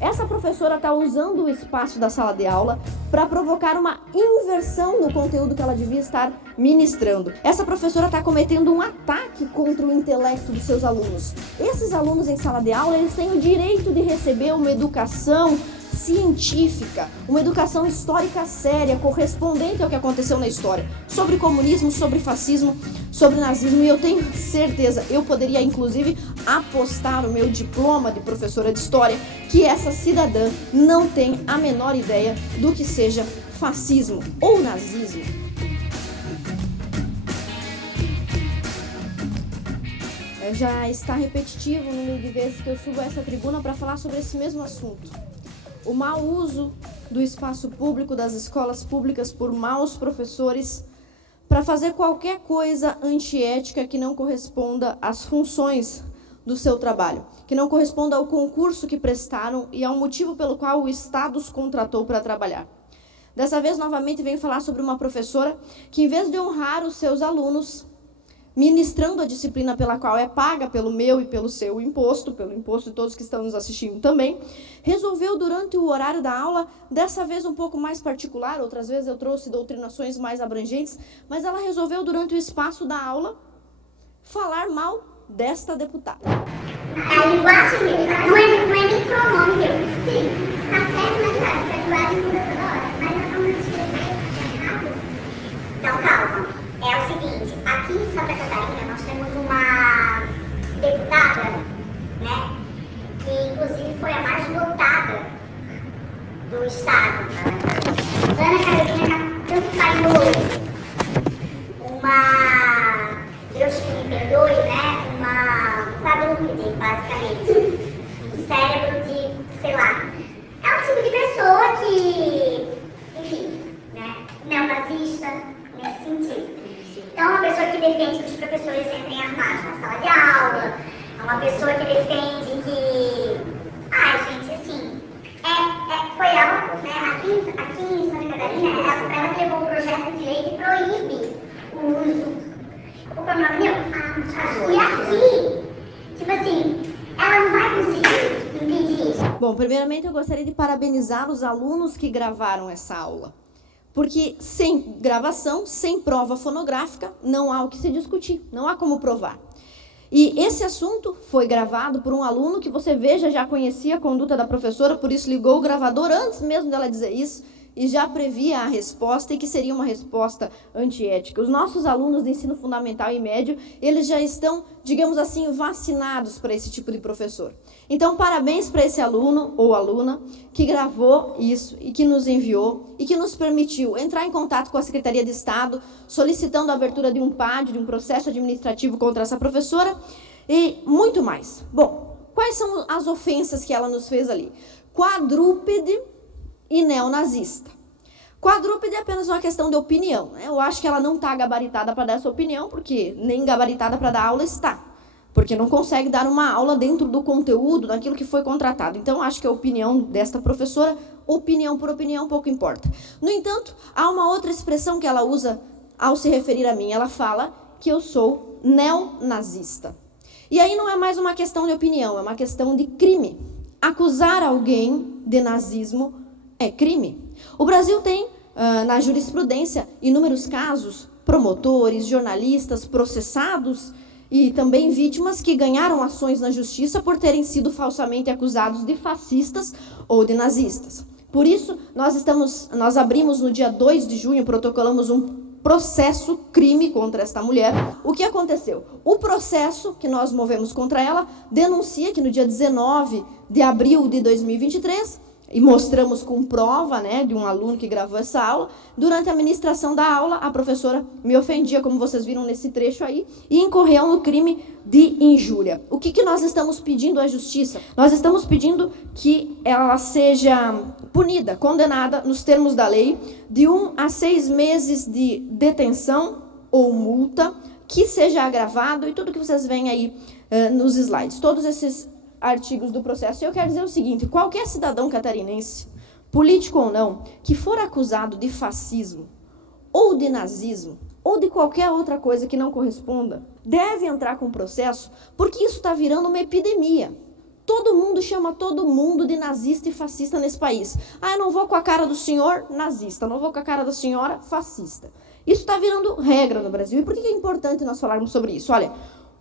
Essa professora está usando o espaço da sala de aula para provocar uma inversão no conteúdo que ela devia estar ministrando. Essa professora está cometendo um ataque contra o intelecto dos seus alunos. Esses alunos em sala de aula, eles têm o direito de receber uma educação científica, uma educação histórica séria, correspondente ao que aconteceu na história, sobre comunismo, sobre fascismo, sobre nazismo, e eu tenho certeza, eu poderia inclusive apostar o meu diploma de professora de história, que essa cidadã não tem a menor ideia do que seja fascismo ou nazismo. Já está repetitivo o número de vezes que eu subo a essa tribuna para falar sobre esse mesmo assunto. O mau uso do espaço público, das escolas públicas por maus professores, para fazer qualquer coisa antiética que não corresponda às funções do seu trabalho, que não corresponda ao concurso que prestaram e ao motivo pelo qual o Estado os contratou para trabalhar. Dessa vez, novamente, venho falar sobre uma professora que, em vez de honrar os seus alunos, ministrando a disciplina pela qual é paga pelo meu e pelo seu imposto, pelo imposto de todos que estão nos assistindo também, resolveu durante o horário da aula, dessa vez um pouco mais particular, outras vezes eu trouxe doutrinações mais abrangentes, mas ela resolveu durante o espaço da aula falar mal desta deputada. A linguagem não é nem pronome que eu preciso. Tá certo, mas a linguagem muda toda hora. Mas eu não tive errado. Então, calma. É o seguinte, aqui em Santa Catarina nós temos uma deputada, né, que inclusive foi a mais votada do estado. Ana Carolina Campaiolo, uma, Deus que me perdoe, né, uma quadrúpede, basicamente, o cérebro de, sei lá, é um tipo de pessoa que, enfim, né, neonazista, nesse sentido. Então, é uma pessoa que defende que os professores entrem armados na sala de aula, é uma pessoa que defende que, gente, assim, foi ela, né, aqui em Santa Catarina, ela levou um projeto de lei que proíbe o uso, o pronome eu, e aqui, tipo assim, ela não vai conseguir impedir isso. Bom, primeiramente eu gostaria de parabenizar os alunos que gravaram essa aula. Porque sem gravação, sem prova fonográfica, não há o que se discutir, não há como provar. E esse assunto foi gravado por um aluno que você veja já conhecia a conduta da professora, por isso ligou o gravador antes mesmo dela dizer isso, e já previa a resposta, e que seria uma resposta antiética. Os nossos alunos de ensino fundamental e médio, eles já estão, digamos assim, vacinados para esse tipo de professor. Então, parabéns para esse aluno ou aluna que gravou isso e que nos enviou e que nos permitiu entrar em contato com a Secretaria de Estado, solicitando a abertura de um PAD, de um processo administrativo contra essa professora e muito mais. Bom, quais são as ofensas que ela nos fez ali? Quadrúpede e neonazista. Quadrúpede é apenas uma questão de opinião, né? Eu acho que ela não está gabaritada para dar essa opinião, porque nem gabaritada para dar aula está. Porque não consegue dar uma aula dentro do conteúdo, daquilo que foi contratado. Então, acho que a opinião desta professora, opinião por opinião, pouco importa. No entanto, há uma outra expressão que ela usa ao se referir a mim. Ela fala que eu sou neonazista. E aí não é mais uma questão de opinião, é uma questão de crime. Acusar alguém de nazismo é crime. O Brasil tem, na jurisprudência, inúmeros casos, promotores, jornalistas processados e também vítimas que ganharam ações na justiça por terem sido falsamente acusados de fascistas ou de nazistas. Por isso, nós abrimos no dia 2 de junho, protocolamos um processo crime contra esta mulher. O que aconteceu? O processo que nós movemos contra ela denuncia que no dia 19 de abril de 2023, e mostramos com prova, né, de um aluno que gravou essa aula, durante a ministração da aula, a professora me ofendia, como vocês viram nesse trecho aí, e incorreu no crime de injúria. O que nós estamos pedindo à justiça? Nós estamos pedindo que ela seja punida, condenada, nos termos da lei, de 1 a 6 meses de detenção ou multa, que seja agravado, e tudo que vocês veem aí nos slides. Todos esses artigos do processo. Eu quero dizer o seguinte: qualquer cidadão catarinense, político ou não, que for acusado de fascismo, ou de nazismo, ou de qualquer outra coisa que não corresponda, deve entrar com processo, porque isso está virando uma epidemia. todo mundo chama todo mundo de nazista e fascista nesse país. Eu não vou com a cara do senhor nazista, não vou com a cara da senhora fascista. Isso está virando regra no Brasil. E por que é importante nós falarmos sobre isso? Olha,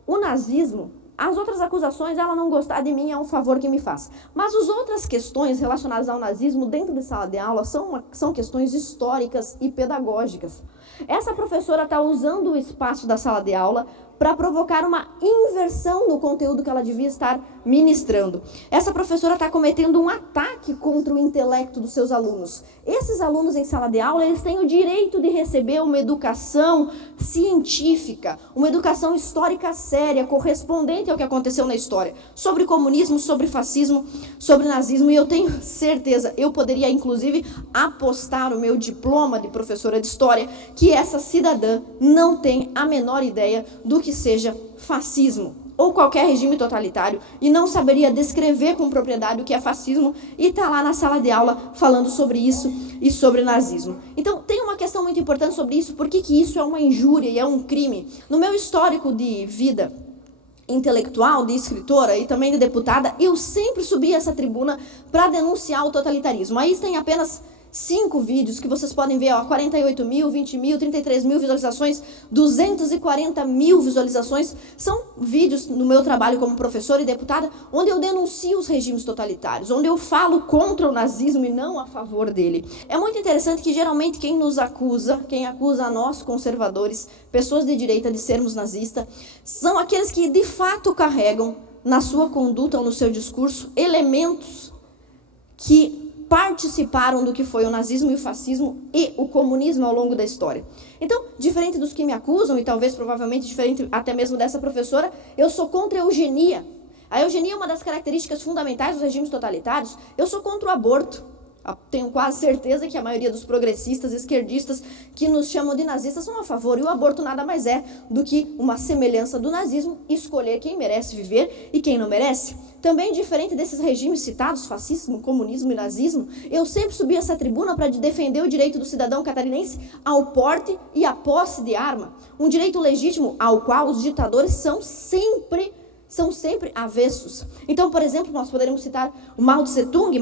o nazismo, as outras acusações, ela não gostar de mim é um favor que me faz. Mas as outras questões relacionadas ao nazismo dentro de sala de aula são questões históricas e pedagógicas. Essa professora está usando o espaço da sala de aula para provocar uma inversão no conteúdo que ela devia estar ministrando. Essa professora está cometendo um ataque contra o intelecto dos seus alunos. Esses alunos em sala de aula, eles têm o direito de receber uma educação científica, uma educação histórica séria, correspondente ao que aconteceu na história, sobre comunismo, sobre fascismo, sobre nazismo, e eu tenho certeza, eu poderia inclusive apostar o meu diploma de professora de história, que essa cidadã não tem a menor ideia do que seja fascismo ou qualquer regime totalitário e não saberia descrever com propriedade o que é fascismo e está lá na sala de aula falando sobre isso e sobre nazismo. Então, tem uma questão muito importante sobre isso, por que isso é uma injúria e é um crime. No meu histórico de vida intelectual, de escritora e também de deputada, eu sempre subi essa tribuna para denunciar o totalitarismo. Aí tem apenas 5 vídeos que vocês podem ver, 48 mil, 20 mil, 33 mil visualizações, 240 mil visualizações. São vídeos no meu trabalho como professora e deputada, onde eu denuncio os regimes totalitários, onde eu falo contra o nazismo e não a favor dele. É muito interessante que geralmente quem nos acusa, quem acusa a nós conservadores, pessoas de direita de sermos nazistas, são aqueles que de fato carregam na sua conduta ou no seu discurso elementos que participaram do que foi o nazismo e o fascismo e o comunismo ao longo da história. Então, diferente dos que me acusam, e talvez provavelmente diferente até mesmo dessa professora, eu sou contra a eugenia. A eugenia é uma das características fundamentais dos regimes totalitários. Eu sou contra o aborto. Tenho quase certeza que a maioria dos progressistas, esquerdistas, que nos chamam de nazistas são a favor. E o aborto nada mais é do que uma semelhança do nazismo, escolher quem merece viver e quem não merece. Também, diferente desses regimes citados, fascismo, comunismo e nazismo, eu sempre subi essa tribuna para defender o direito do cidadão catarinense ao porte e à posse de arma. Um direito legítimo ao qual os ditadores são sempre avessos. Então, por exemplo, nós poderíamos citar o Mao Tse-tung,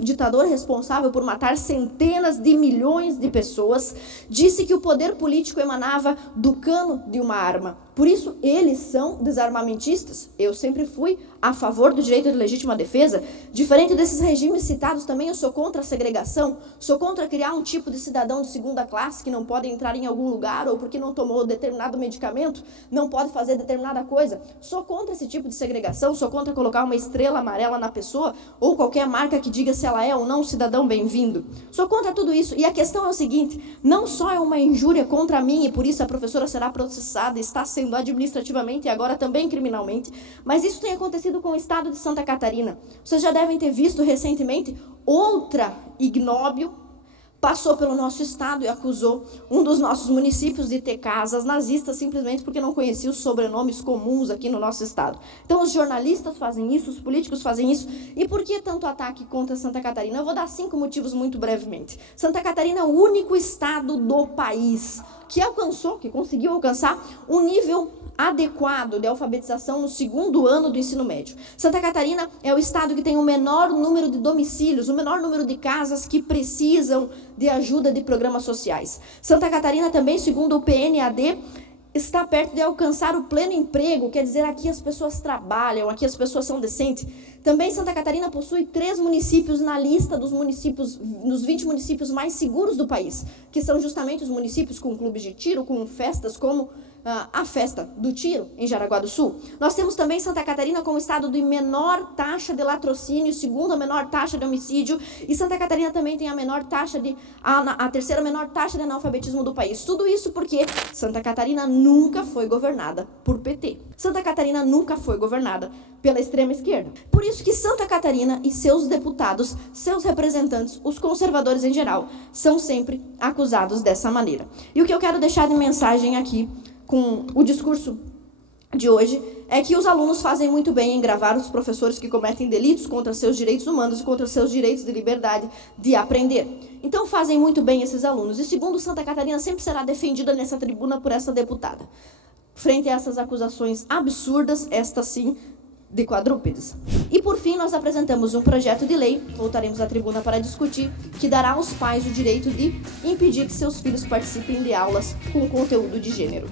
ditador responsável por matar centenas de milhões de pessoas, disse que o poder político emanava do cano de uma arma. Por isso, eles são desarmamentistas. Eu sempre fui a favor do direito de legítima defesa. Diferente desses regimes citados também, eu sou contra a segregação, sou contra criar um tipo de cidadão de segunda classe que não pode entrar em algum lugar ou porque não tomou determinado medicamento, não pode fazer determinada coisa. Sou contra esse tipo de segregação, sou contra colocar uma estrela amarela na pessoa ou qualquer marca que diga se ela é ou não um cidadão bem-vindo. Sou contra tudo isso. E a questão é o seguinte, não só é uma injúria contra mim e por isso a professora será processada, está sendo administrativamente e agora também criminalmente, mas isso tem acontecido com o estado de Santa Catarina. Vocês já devem ter visto recentemente outra ignóbio passou pelo nosso estado e acusou um dos nossos municípios de ter casas nazistas simplesmente porque não conhecia os sobrenomes comuns aqui no nosso estado. Então os jornalistas fazem isso, os políticos fazem isso. E por que tanto ataque contra Santa Catarina? Eu vou dar 5 motivos muito brevemente. Santa Catarina é o único estado do país que conseguiu alcançar um nível adequado de alfabetização no 2º ano do ensino médio. Santa Catarina é o estado que tem o menor número de domicílios, o menor número de casas que precisam de ajuda de programas sociais. Santa Catarina também, segundo o PNAD, está perto de alcançar o pleno emprego, quer dizer, aqui as pessoas trabalham, aqui as pessoas são decentes. Também Santa Catarina possui 3 municípios na lista dos municípios, nos 20 municípios mais seguros do país, que são justamente os municípios com clubes de tiro, com festas como a festa do tiro em Jaraguá do Sul. Nós temos também Santa Catarina como estado de menor taxa de latrocínio, segundo a menor taxa de homicídio, e Santa Catarina também tem a terceira menor taxa de analfabetismo do país. Tudo isso porque Santa Catarina nunca foi governada por PT. Santa Catarina nunca foi governada pela extrema esquerda. Por isso que Santa Catarina e seus deputados, seus representantes, os conservadores em geral, são sempre acusados dessa maneira. E o que eu quero deixar de mensagem aqui com o discurso de hoje é que os alunos fazem muito bem em gravar os professores que cometem delitos contra seus direitos humanos e contra seus direitos de liberdade de aprender. Então fazem muito bem esses alunos. E segundo, Santa Catarina sempre será defendida nessa tribuna por essa deputada. Frente a essas acusações absurdas, esta sim, de quadrúpedes. E por fim, nós apresentamos um projeto de lei, voltaremos à tribuna para discutir, que dará aos pais o direito de impedir que seus filhos participem de aulas com conteúdo de gênero.